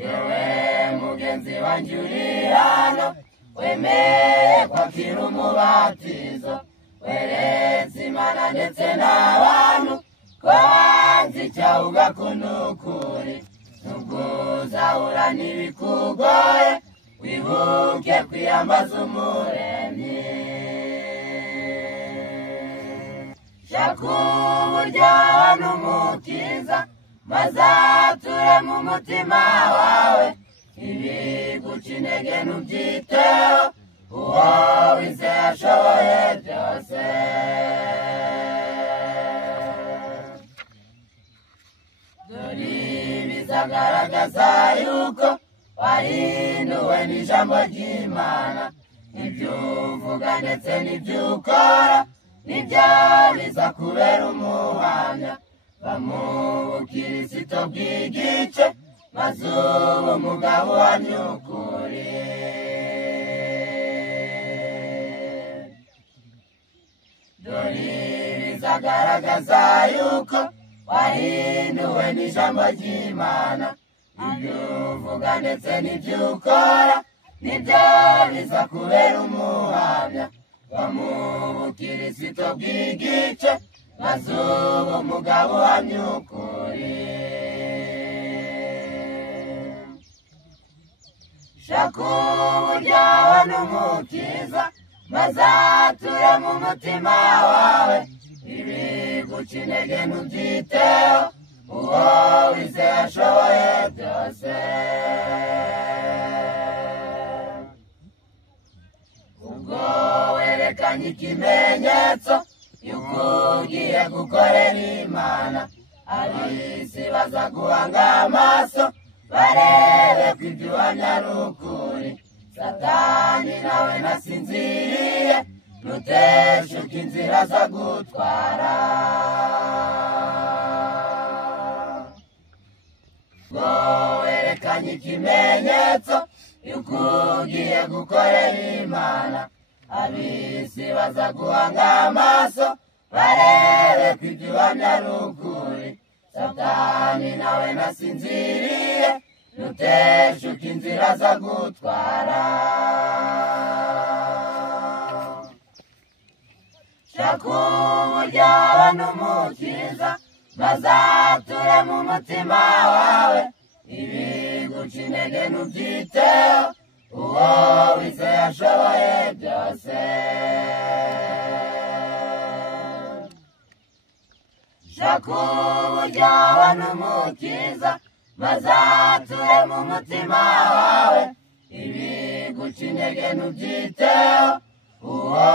yewe mugenzi wanjye uri hano wemeye kwakira umubatizo weretse Imana ndetse n'abantu ko wanze icyaha ugakunda ukuri nubwo uzahura n'ibikugoye wibuke kwiyambaza umuremyi shaka uburyo n'umukiza maze ature mu mutima wawe ibiguca intege ntubyiteho uwo wizeye ashoboye byose dore bizagaragaza yuko wahinduwe n'ijambo ry'Imana ibyo uvuga ndetse n'ibyo ukora nibyo biza kubera umuhamya mu bukirisito bw'igice maze ubu umugabo uhamya ukuri dore bizagaragaza yuko wahinduwe n'ijambo ry'Imana ibyo uvuga ndetse n'ibyo ukora nibyo biza kubera umuhamya mu bukirisito bw'igice maze ubu umugabo uhamya ukuri shaka uburyo n'umukiza maze ature mu mutima wawe ibiguca intege ntubyiteho uwo wizeye ashoboye byose ubwo werekanye ikimenyetso yuko ugiye gukorera Imana ab'isi baza guhanga amaso barebe ko ibyo uhamya ari ukuri Satani nawe nasinziriye ntuteshuke inzira zo gutwara ngo werekanye ikimenyetso yuko ugiye gukorera Imana ab'isi baza guhanga amaso barebe ko ibyo uhamya ari ukuri Satani nawe nasinziriye ntuteshuke inzira zo gutwara shaka uburyo n'umukiza maze ature mu mutima wawe ibiguca intege ntubyiteho uwo wizeye ashoboye byose shaka uburyo n'umukiza maze ature mu mutima wawe ibiguca intege ntubyiteho uwo